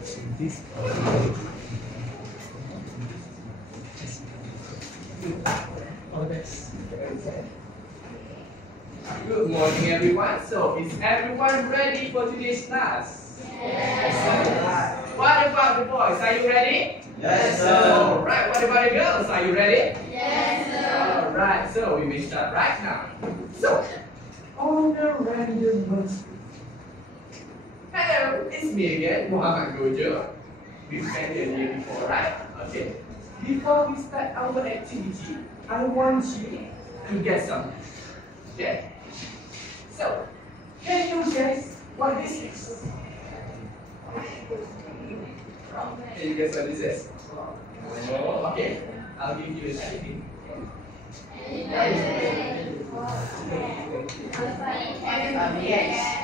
This. All the best. Good morning, everyone. So, is everyone ready for today's class? Yes. What about the boys? Are you ready? Yes, sir. Alright, what about the girls? Are you ready? Yes, sir. Alright, so we may start right now. So, on the random words. Hello, it's me again, Muhammad Gojo. We've met here before, right? Okay. Before we start our activity, I want you to get something. Okay? So, can you guess what this is? Can you guess what this is? Oh, okay. I'll give you a second.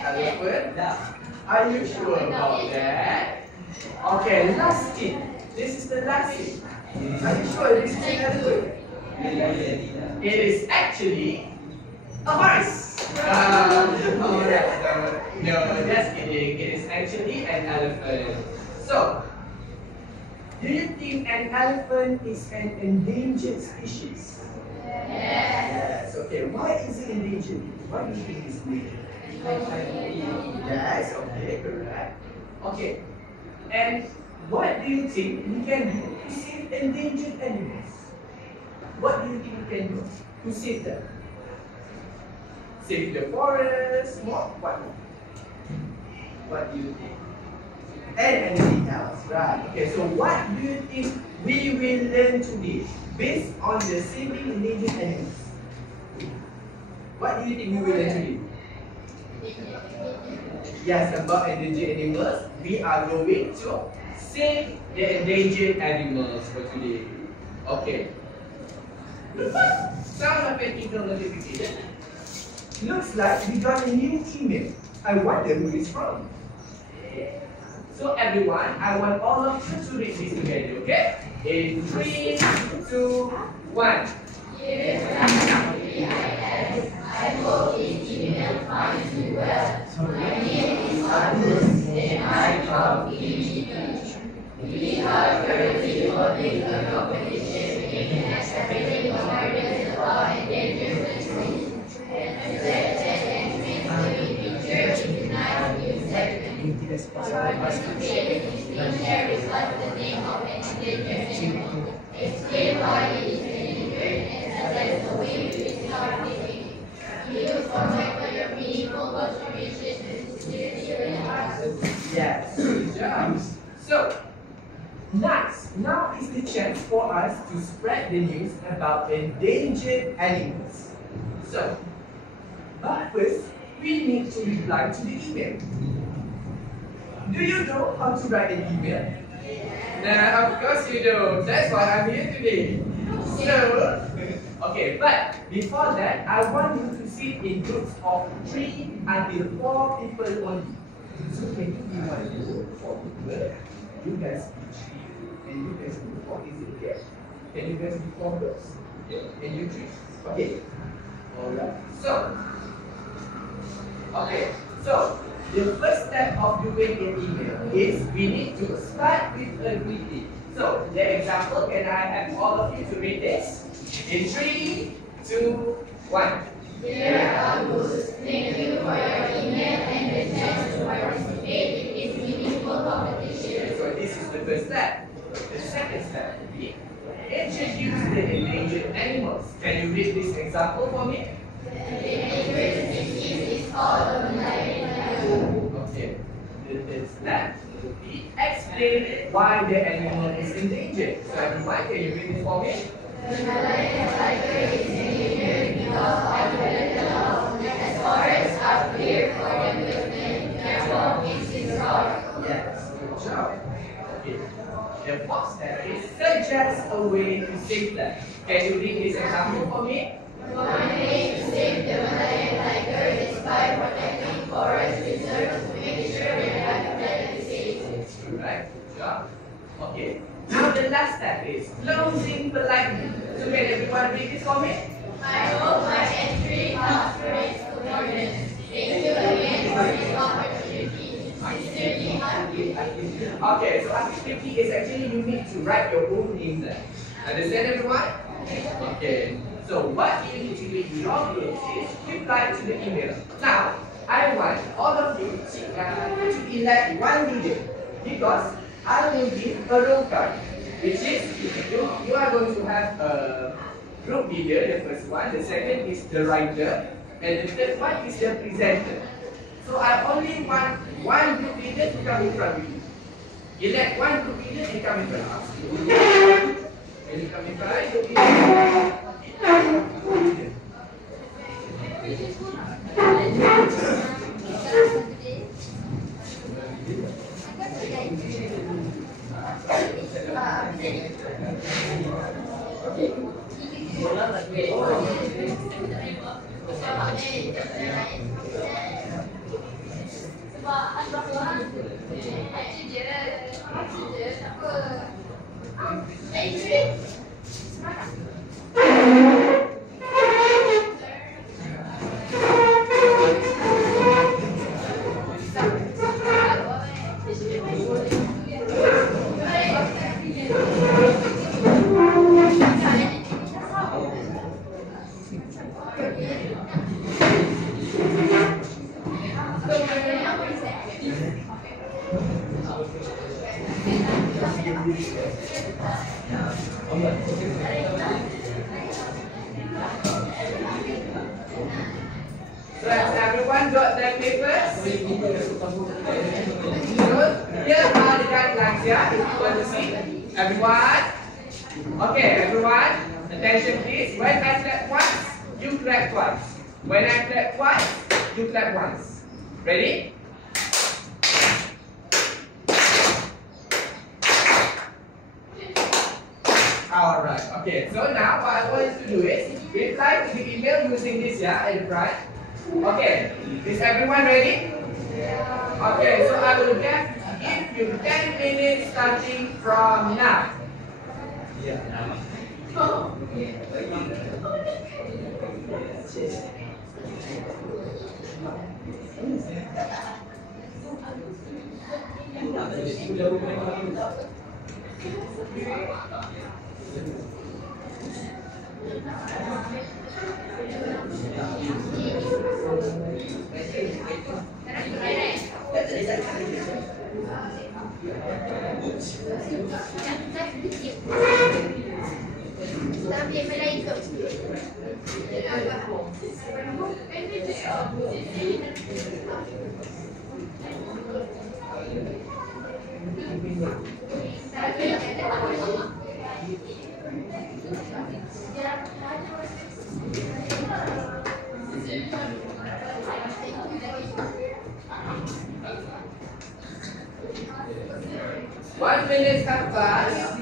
Elephant. Are you sure about that? Okay, last tip. This is the last tip. Are you sure this is an elephant? It is actually a horse. No, just kidding. It is actually an elephant. So, do you think an elephant is an endangered species? Yes. Okay, why is it endangered? Why do you think it's endangered? Yes, okay, correct. Okay, and what do you think we can do to save endangered animals? What do you think we can do to save them? Save the forest, what? What do you think? And anything else, right? Okay, so what do you think we will learn today based on the saving endangered animals? What do you think we will learn today? Yes, about endangered animals. We are going to save the endangered animals for today. Okay. Sound of an email notification. Looks like we got a new email. I wonder who it's from. So everyone, I want all of you to read this together, okay? In 3, 2, 1. I hope this email finds you well. My name is Agus and I come in English. We are currently holding a competition in accepting awareness about endangered species and selected entries will be featured in tonight's news segment. Participating share with us the name of an endangered animal, explain why it is endangered, and suggest a way to start thinking. We look forward to your meaningful contributions to security and arts. Yes, good job. So, next, now is the chance for us to spread the news about endangered animals. So, but first, we need to reply to the email. Do you know how to write an email? Nah, of course you do. That's why I'm here today. So, okay, but before that, I want you to sit in groups of 3 until 4 people only. So can you be 1 group, 4 people? You guys be 3 and you guys be 4. Is it okay? Can you guys be 4 groups? Yeah. And you 3? Okay. Alright. So, okay. So, the first step of doing an email is we need to start with a greeting. So, the example, can I have all of you to read this? In 3, 2, 1. Dear Agus, thank you for your email and the chance to participate in this meaningful competition. So, this is the first step. The second step would be introduce the endangered animals. Can you read this example for me? The endangered species is called the Malayan tiger. Okay. The third step would be explain why the animal is endangered. So, everyone, can you read this for me? The Malayan tiger is endangered because of the law. As forests are cleared for development, therefore it's destroyed. Yes, good job. Okay. The fourth step is suggest a way to save them. Can you read this example for me? One way to save the Malayan tiger is by protecting forest reserves to make sure their habitat is safe. Right, good job. Okay. Now the last step is closing politely. So can everyone read this for me? I hope my entry conference governance. Thank you again for this opportunity. Sincerely, Agus. Okay, so activity is actually you need to write your own name there. Understand everyone? Okay. So what you need to do in your group is reply to the email. Now, I want all of you to elect one leader because I will give a role card, which is you are going to have a group leader, the first one, the second is the writer, and the third one is the presenter. So I only want one group leader to come in front of you. Elect one group leader and come in front of you. When you come in front, you So has everyone got their papers? Good. Here are the guidelines here if you want to see. Everyone? Okay, everyone, attention please. When I clap once, you clap twice. When I clap twice, you clap once. Ready? Alright, okay, so now what I want you to do is reply to the email using this here and right. Okay, is everyone ready? Okay, so I will give you 10 minutes starting from now. One minute have passed.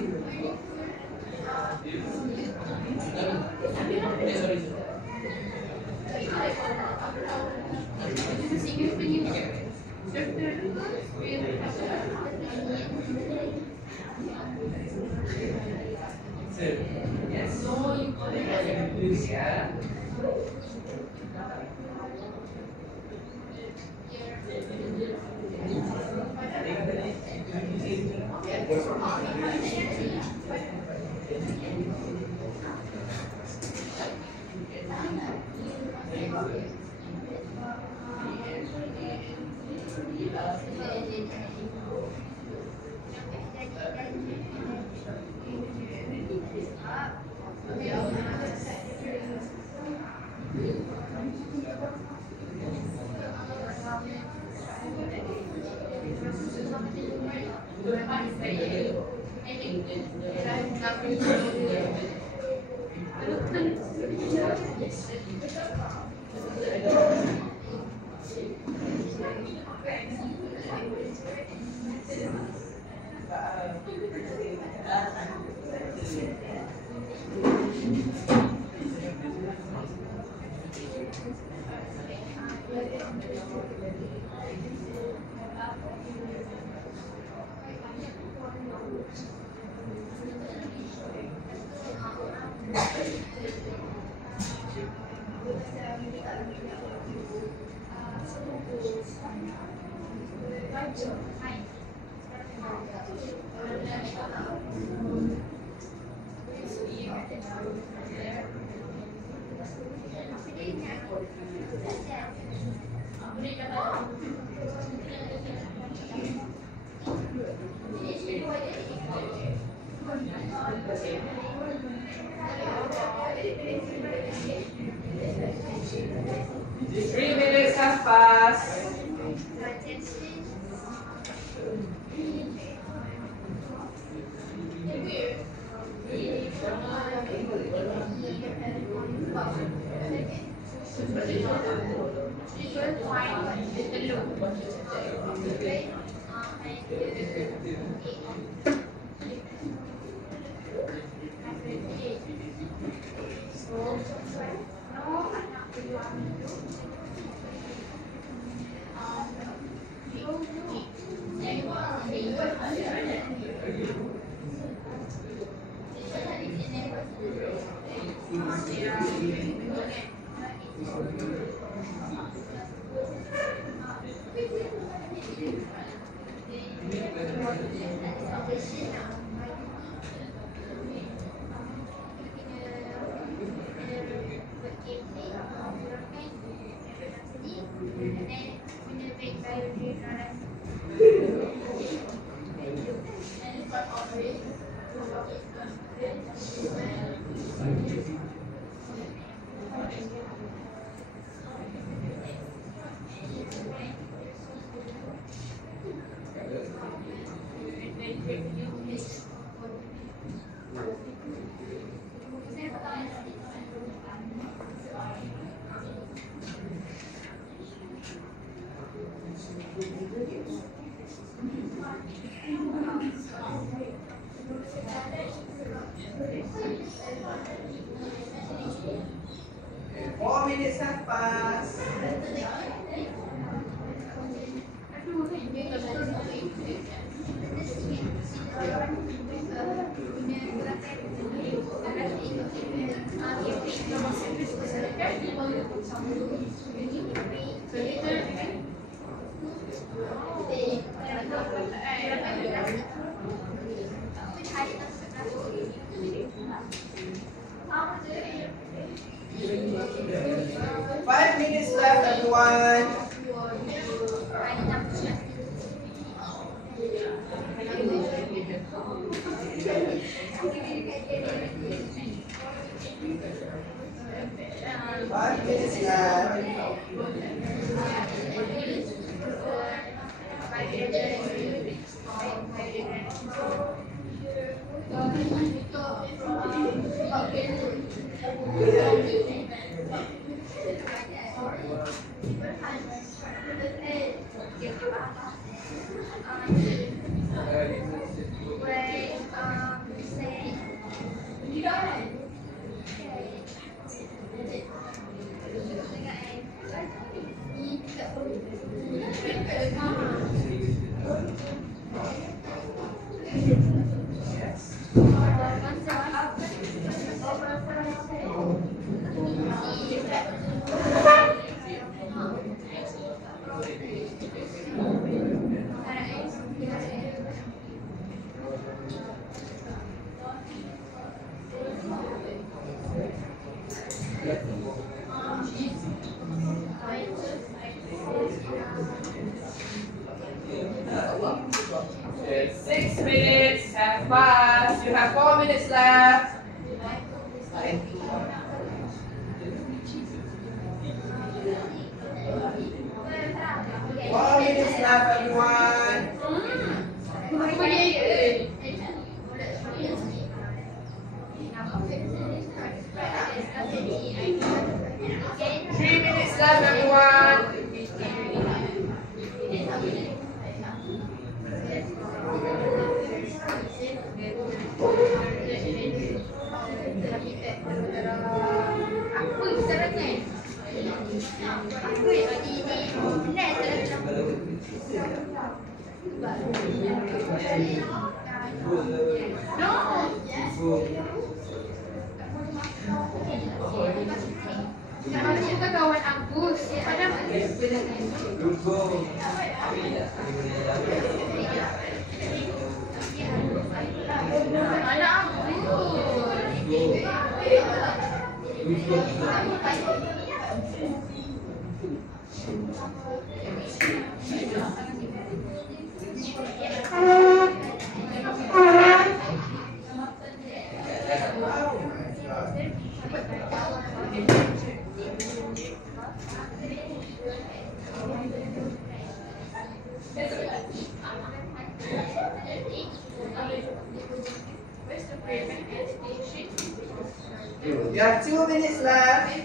3 minutes have passed. Four minutes have passed. Five minutes left, everyone. Five minutes left. Six minutes have passed. You have 4 minutes left. Four minutes left, everyone. 3 minutes left, everyone. Ada juga kawan Agus, ada Dulu. You have 2 minutes left.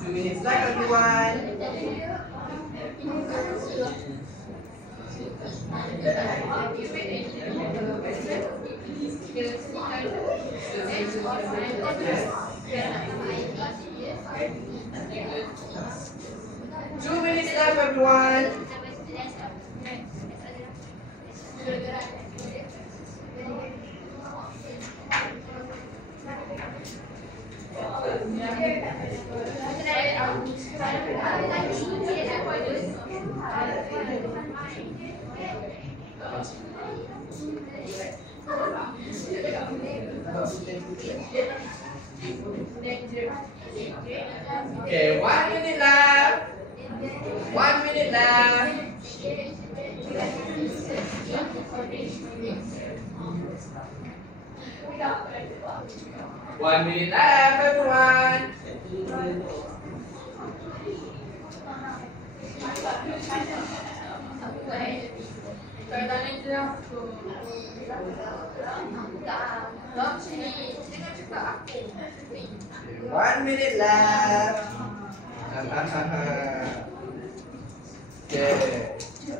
2 minutes left, everyone. Two minutes left, everyone. Okay, 1 minute left. 1 minute left. 1 minute left, everyone. One minute left. Okay.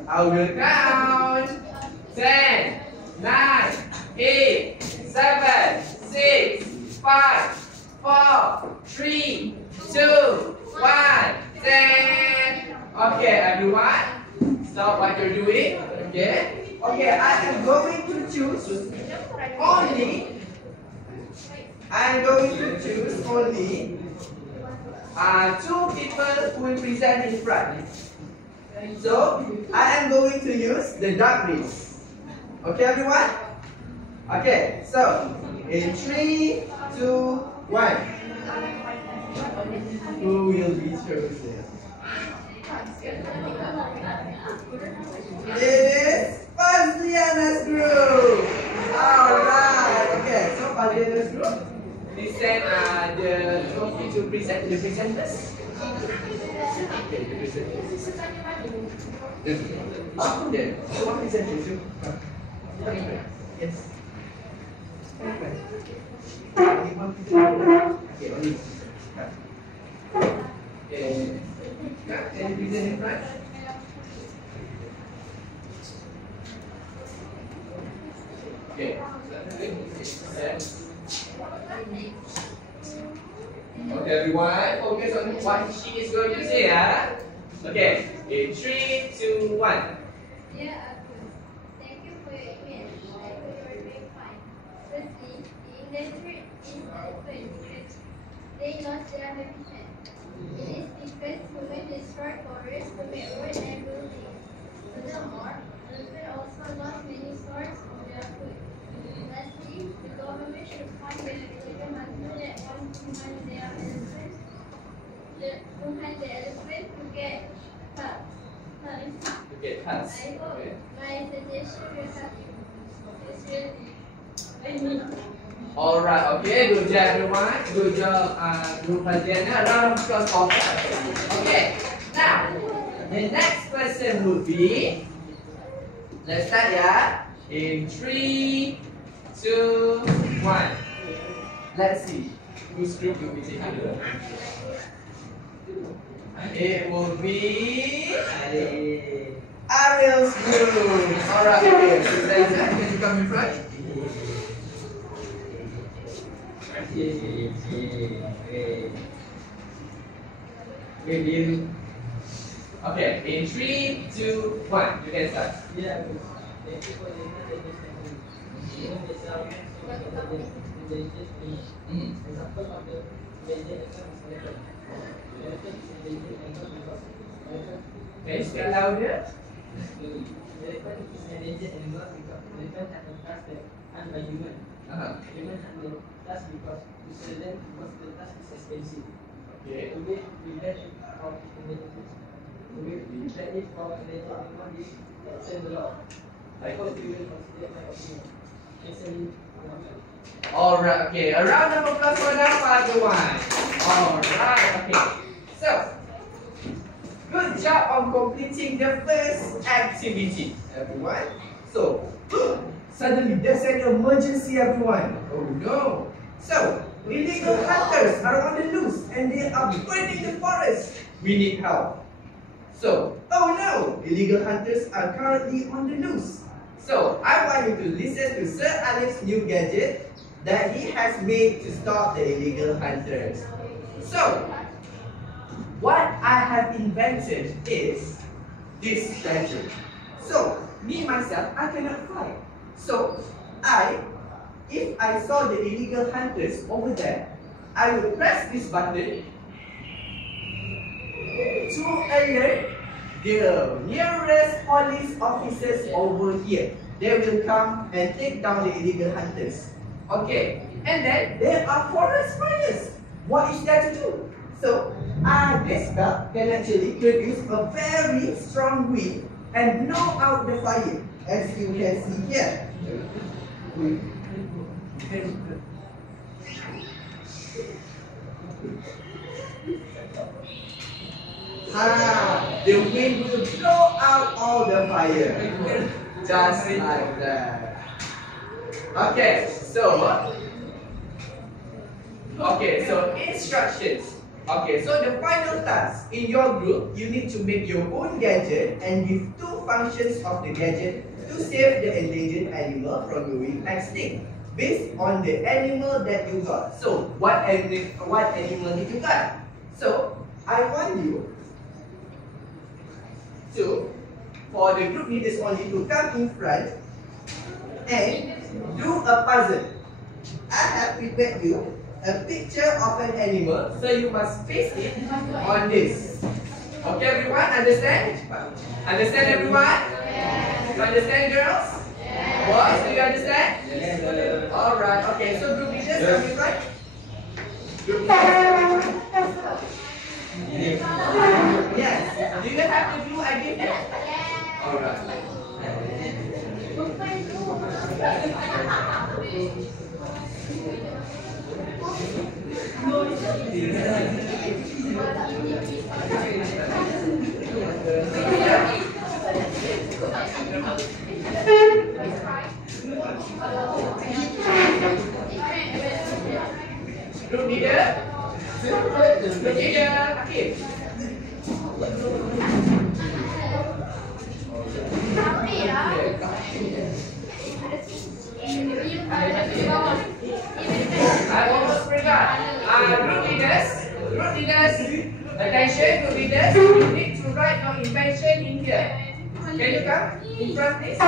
I will count. 10, 9, 8, 7, 6, 5, 4, 3, 2, 1, 10. Okay, everyone. Stop what you're doing. Okay. Okay, I am going to choose only. I'm going to choose only 2 people who will present in front. So I am going to use the dark greens. Okay, everyone? Okay, so in 3, 2, 1. Who will be chosen? It is Fazliana's group. Alright, okay, so Fazliana's group. Please send the trophy to present the presenters. Okay, the presenters. Okay, so what presenters you? Yes. Okay, only. Okay. Can you present in front? Okay. Okay, everyone, focus on what she is going to say. Okay, in 3, 2, 1. Yeah, thank you for your email. I hope you are doing fine. Firstly, the endangered is because they lost their habitat. It is because human destroyed forests to make wood and buildings. Furthermore, elephants also lost many sources of their food. Lastly, the government should find the illegal hunter that wants to hunt their elephants. To hunt the elephant to get cuts. To get cuts. I hope my suggestion will help you. It's really Alright, okay, good job everyone. Good job, group Fazliana. Round of applause for her. Okay, now the next question would be, let's start, yeah. In 3, 2, 1. Let's see whose group will be taking it. It will be Ariel's group. Alright, okay. Presenter, can you come in front? Okay, in 3, 2, 1, you can start. Can you speak louder? Elephant is an endangered animal because elephant has a task that done by human. Human have the task because to sell them because the task is expensive. Okay. To make prevent it from endangered. To make prevent it from endangered animal is sell a lot. Because we will consider my opinion. And sell it online. Alright, okay. A round of applause for that part one. Alright, okay. So, good job on completing the first activity, everyone. So, suddenly there's an emergency, everyone. Oh no. So, illegal hunters are on the loose and they are burning the forest. We need help. So, oh no, illegal hunters are currently on the loose. So, I want you to listen to Sir Alif's new gadget that he has made to stop the illegal hunters. So, what I have invented is this gadget. So, me myself, I cannot fly. So, if I saw the illegal hunters over there, I would press this button to alert the nearest police officers over here. They will come and take down the illegal hunters. Okay, and then there are forest fires. What is there to do? So, this belt can actually produce a very strong wind and blow out the fire, as you can see here. The wind will blow out all the fire. Just like that. Okay, so instructions. Okay, so the final task in your group, you need to make your own gadget and give 2 functions of the gadget to save the endangered animal from going extinct based on the animal that you got. So, what animal did you got? So, I want you to, for the group leaders only, to come in front and do a puzzle. I have prepared you a picture of an animal, so you must paste it on this. Okay, everyone, understand? Understand, everyone? Yes. You understand, girls? Yes. Boys, do you understand? Yes. Alright, okay, so group leaders, come in front. Group leaders, yes. Do you have the glue I gave you? Yes. Alright. Group leader, Akif. I almost forgot. Group leaders, attention, group leaders, you need to write your invention in here. Can you come in front, please?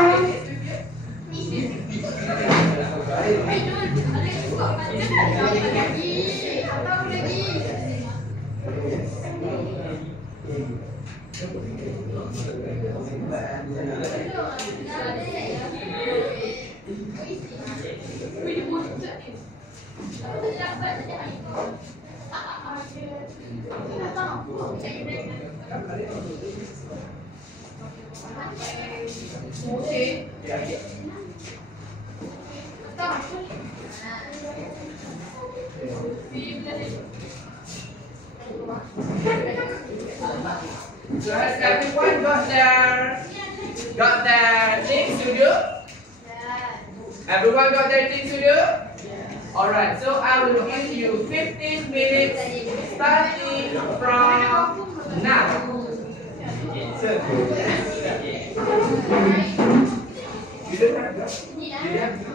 Okay. So has everyone got their things to do? Everyone got their things to do? Alright, so I will give you 15 minutes starting from now. You don't have that? You have that?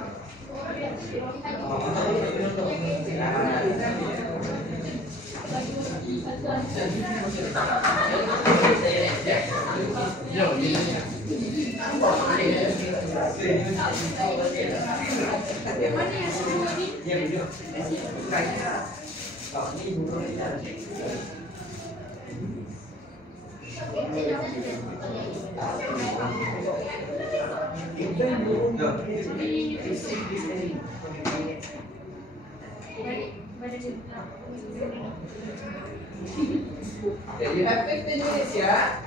Receive this enemy. Okay, you have 15 minutes, yeah?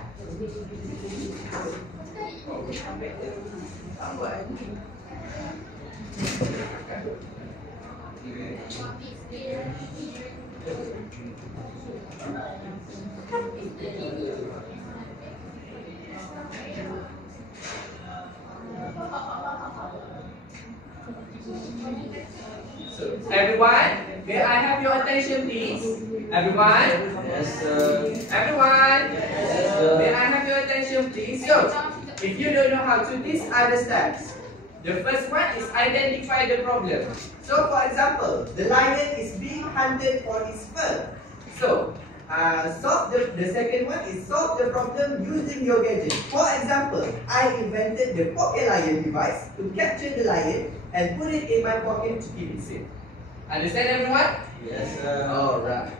So, everyone, may I have your attention, please? Everyone? Yes, sir. Everyone? Yes, sir. May I have your attention, please? So, if you don't know how to, these are the steps. The first one is identify the problem. So, for example, the lion is being hunted for its fur. So, the second one is solve the problem using your gadget. For example, I invented the Pocket Lion device to capture the lion and put it in my pocket to keep it safe. Understand, everyone? Yes, sir. Alright.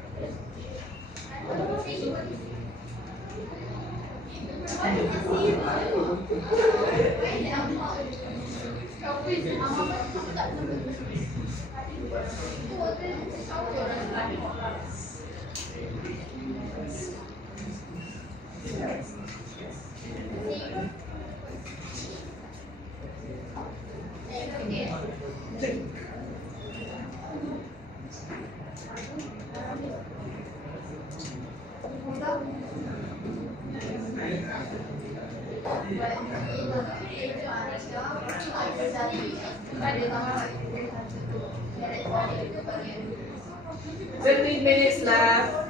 Fifteen minutes left.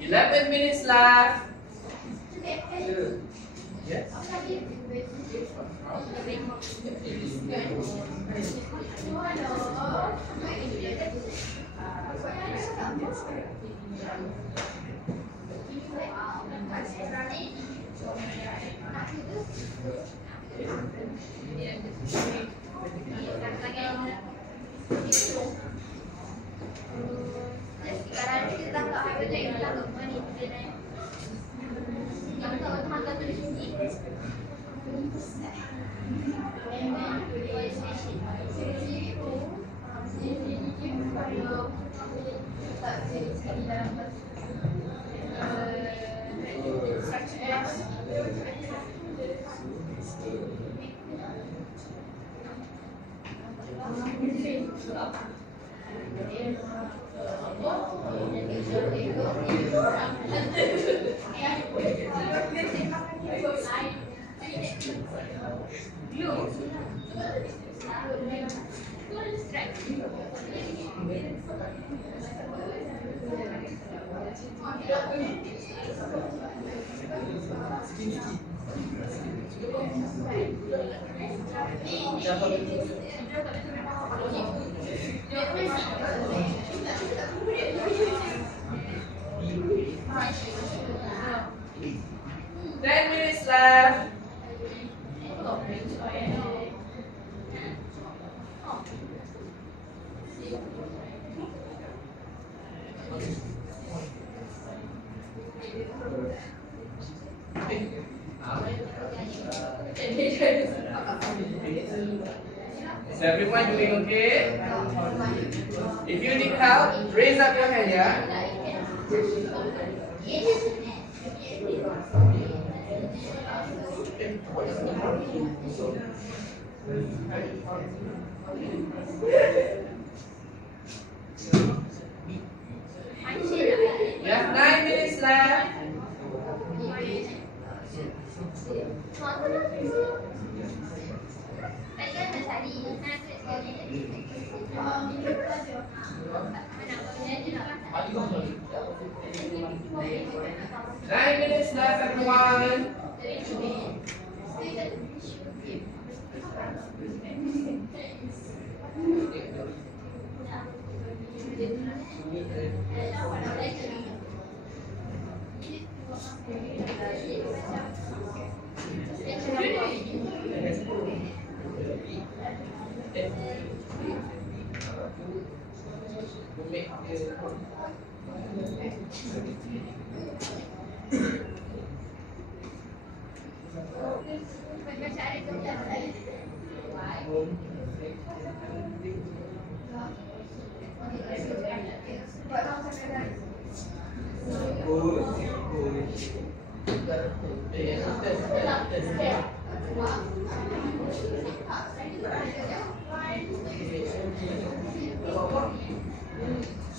11 minutes left. Yes. Is everyone doing okay? If you need help, raise up your hand, yeah? You have 9 minutes left. Nine minutes left, everyone.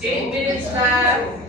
Eight minutes left.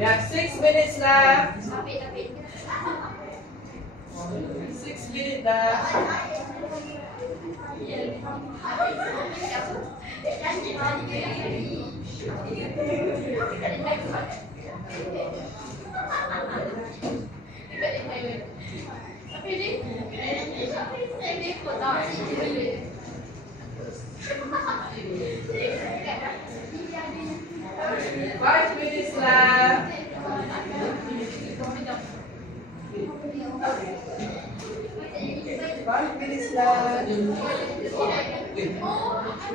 You have 6 minutes left. 6 minutes left. Five minutes left. 5 minutes left.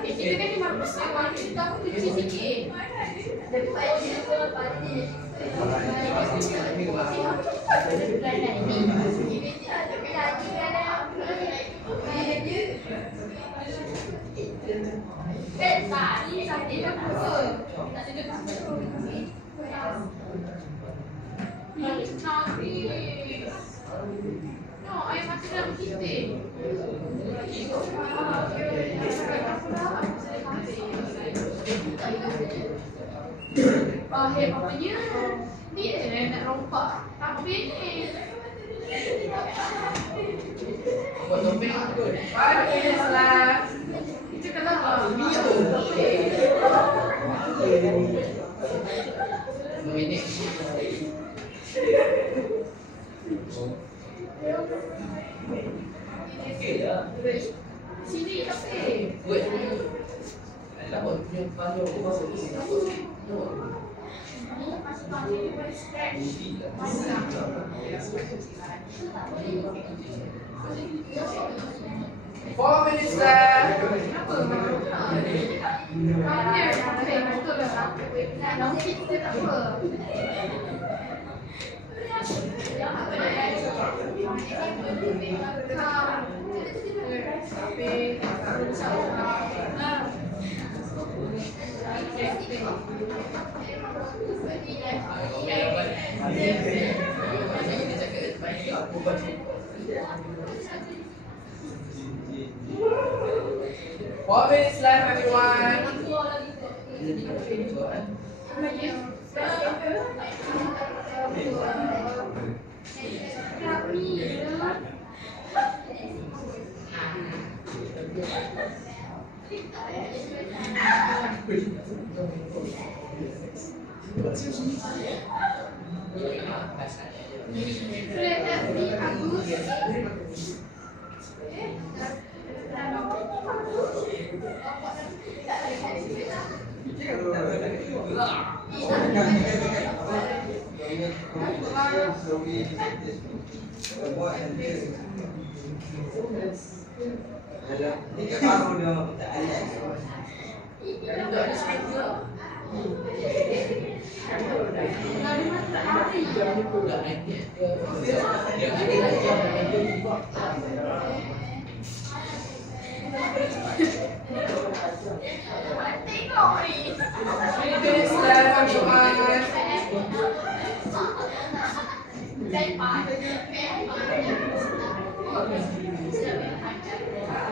Itu kan 50 awal kita aku kecil sikit. No, I masih dalam kita. Wahai papanya, dia nak rompak. Tapi ni. Buat topeng aku. 5 minutes left. Itu kenapa? 5 minit. Okey dah. Sini tapi. Wait. Ada apa? Punya pandu aku masuk ni. Masih panggil dia stretch. Four minutes left. Kenapa? Dia betul lah. Nak kita tak apa. Four minutes left, everyone.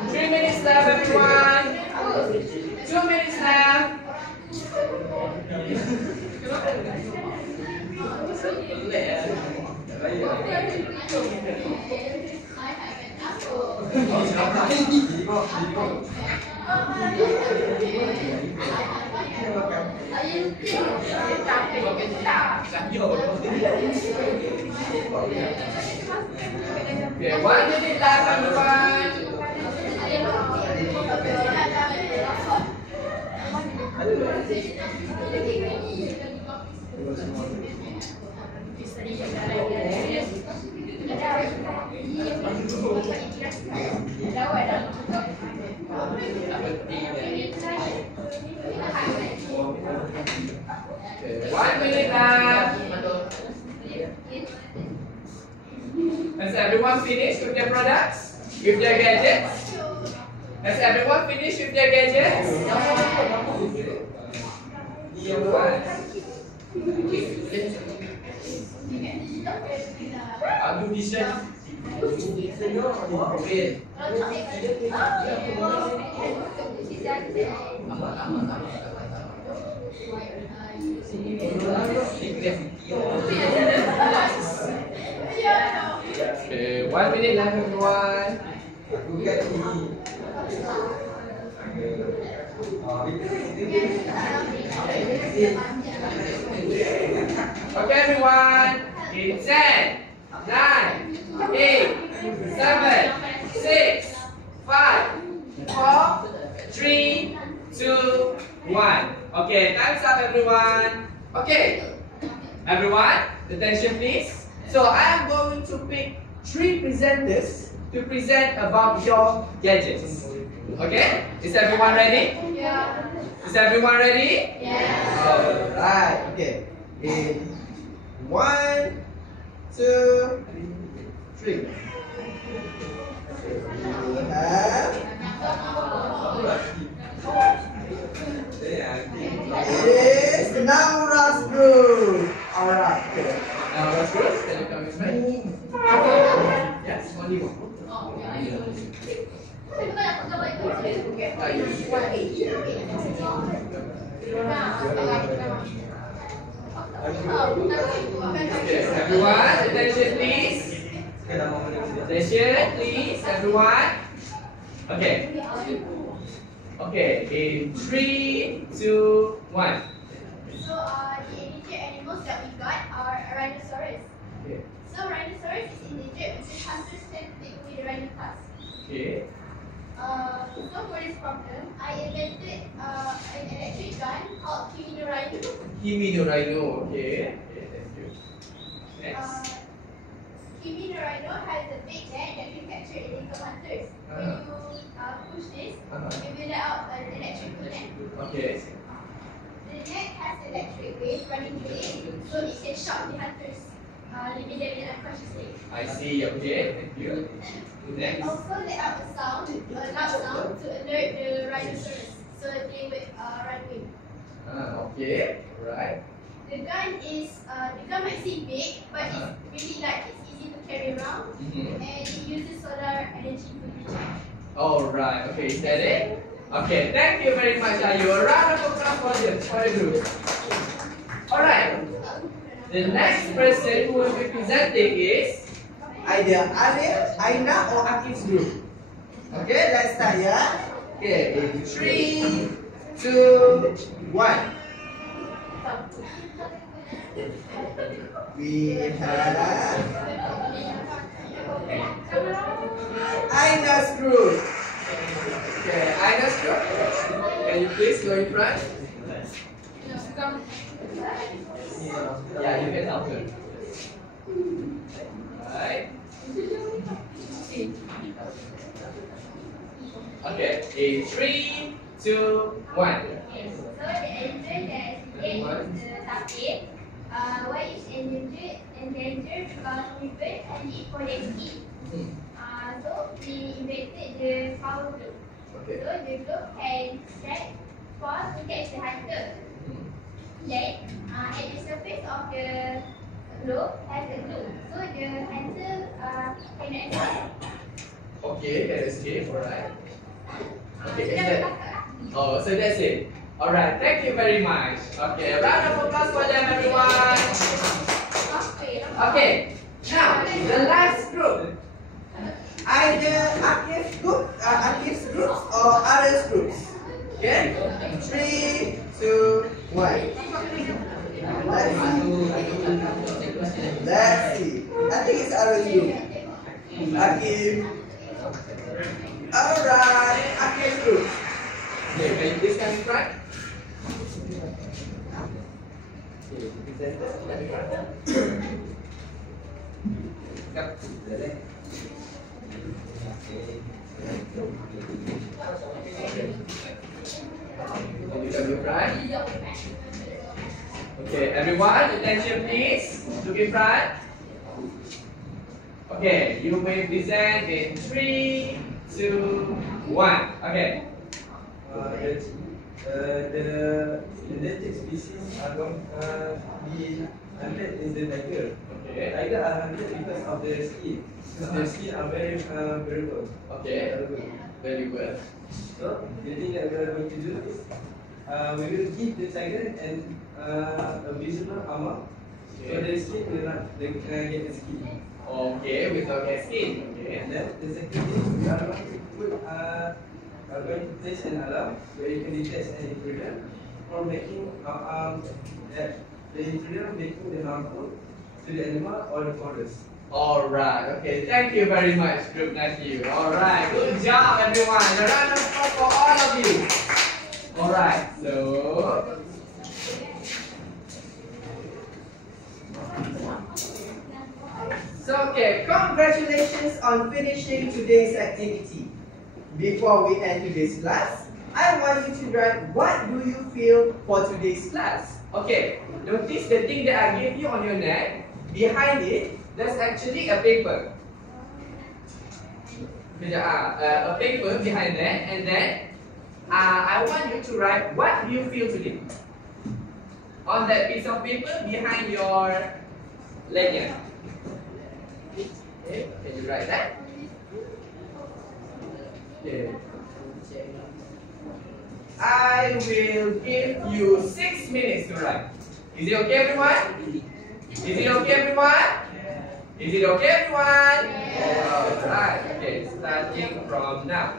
Three minutes left, everyone. 2 minutes left. Okay, 1 minute left, everyone. Okay, 1 minute left. Has everyone finished with their products? With their gadgets? Has everyone finished with their gadgets? Aduh, desain. Okay, 1 minute left, everyone. Okay, everyone. In 10, 9, 8, 7, 6, 5, 4, 3, 2, 1. Okay, time's up, everyone. Okay, everyone, attention please. So I am going to pick 3 presenters to present about your gadgets. Okay, is everyone ready? Yeah. Is everyone ready? Yeah. Alright, okay. In 1, 2, 3. We have it is Naura's group. Alright, okay. Naura's group, can you come with me? Yes, only one. Okay, everyone, attention please. Attention please, everyone. Okay. Okay, in 3, 2, 1. So, the endangered animals that we got are a rhinoceros. Okay. So, rhinoceros is endangered because hunters tend to take away the rhino tusk. Okay. So, for this problem, I invented an electric gun called Kimi no Rhino. Kimi no Rhino. Okay. Okay, thank you. Next. Kimi no Rhino has a big net that can capture illegal hunters. When you push this, it will let out an electrical net. Okay. The net has electric waves running through it, so it can shock the hunters, leaving them in unconscious state. I see. Okay, thank you. Next. Also let out a loud sound to alert the rhinoceros, so they would run away. Okay. Alright. The gun might seem big, but it's really light. It's easy to carry around, and it uses solar energy to recharge. Alright. Okay, is that it? Okay, thank you very much, Ayu. A round of applause for the group. Alright. The next person who will be presenting is either Alif, Aina, or Akif's group. Okay, let's start, yeah? Okay, in 3, 2, 1. We have Aina's group. Okay, Aina's group. Can you please go in front? Yeah, you can help her. Right. Okay, in 3, 2, 1. Okay, so the animal that is the tapir. Why is endangered? Endangered because people can eat for their skin. So we invented the power glove. Okay. So the glove can strike force to catch the hunter. Then at the surface of the glove has a glue. So the hunter cannot escape. Okay, can escape, alright. Okay, is Sudah that? berpakat. Oh, so that's it. Alright, thank you very much. Okay, a round of applause for them, everyone. Okay, now the last group. Either Akif's groups or others groups. Okay, 3, 2, 1. Let's see. I think it's others group. Akif. Alright, Akif's group. Okay, can you please come in front? Okay, everyone, attention please. Look in front. Okay, you may present in 3, 2, 1. Okay. The endangered species are going to be hunted is the tiger. Okay. Tiger are hunted because of their skin. Their skin are very durable. Okay. Very good. So the thing that we are going to do is we will give the tiger a visible armor, so the skin will not get the skin. Okay, without get skin. Okay. And then the second thing we are going to put are going to place an alarm where you can detect an intruder or making the intruder making the harmful to the animal or the forest. Alright, okay, thank you very much, Group Nephew. Alright, good job everyone. A round of applause for all of you. Alright, so okay, congratulations on finishing today's activity. Before we end today's class, I want you to write what do you feel for today's class. Okay, notice the thing that I gave you on your neck. Behind it, there's actually a paper. A paper behind that, and then I want you to write what do you feel today. On that piece of paper behind your lanyard. Okay, can you write that? Okay. I will give you 6 minutes to write. Is it okay, everyone? Is it okay, everyone? Is it okay, everyone? Alright. Okay, starting from now.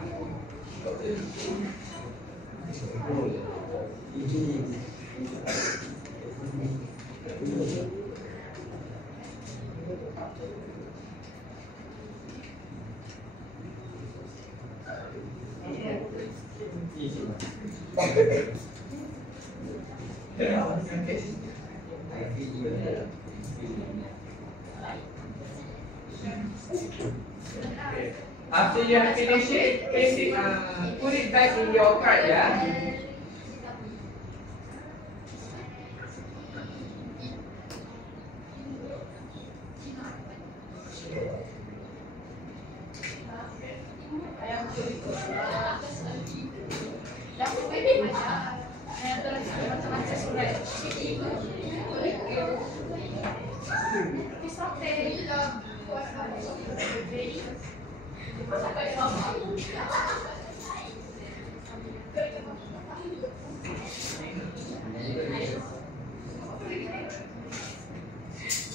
After you have finished it, paste it, put it back in your card, yeah?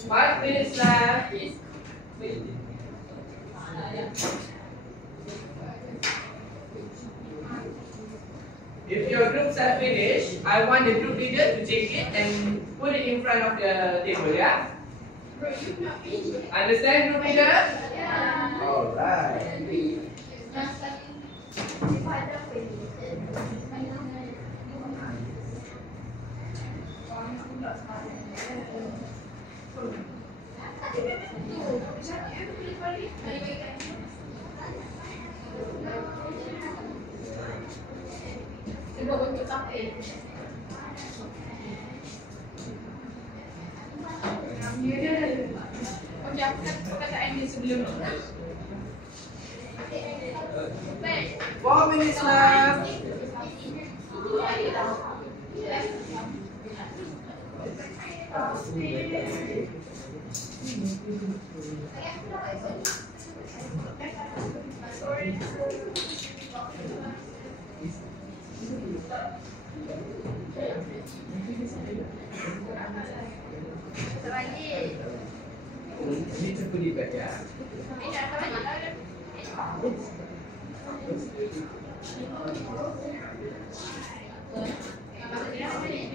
Five minutes left. If your groups are finished, I want the group leader to take it and put it in front of the table, yeah? Understand, group leader? Yeah. Alright. Okey, aku kata perkataan ni sebelum ni. 4 minutes left. Need to put it back, yeah?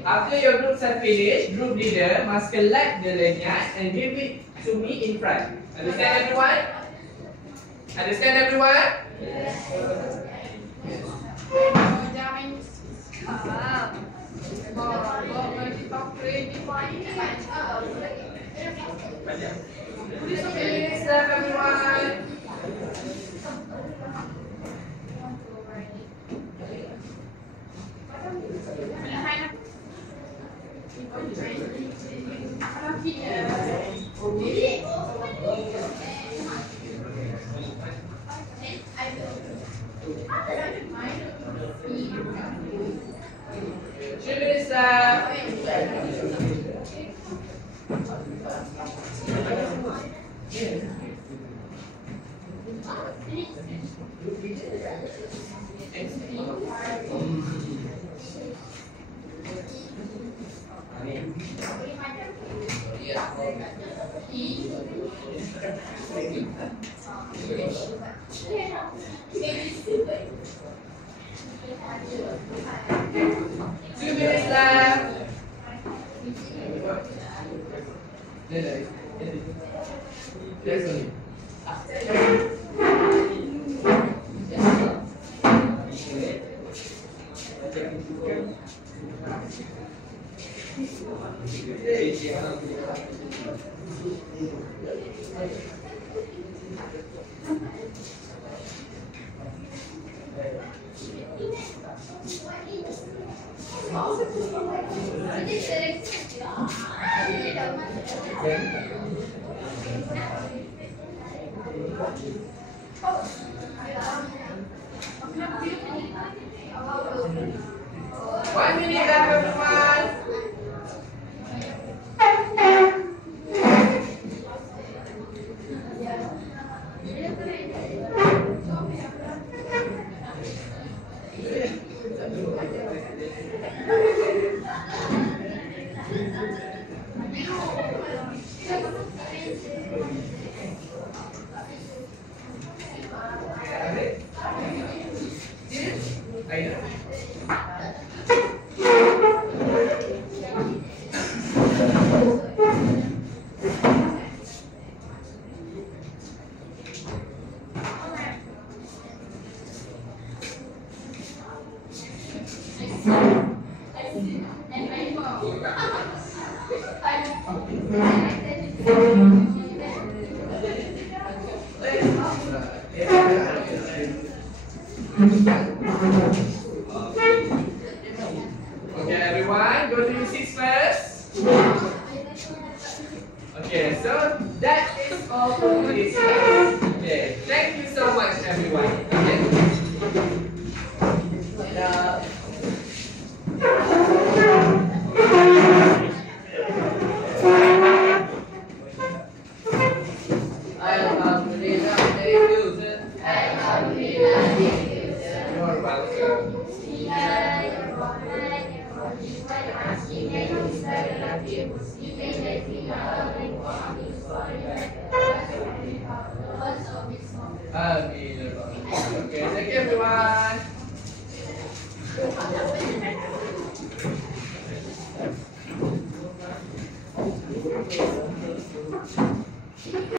After your groups are finished, group leader must collect the lanyard and give it to me in front. Understand, everyone? Understand, everyone? Please step, everyone. One minute left, everyone. Okay, everyone, go to your seats first. Okay, so that is all for today's class. Okay, thank you so much, everyone. Okay. Alhamdulillah, thank you, sir. Alhamdulillah, thank you, sir. You're welcome. Amin.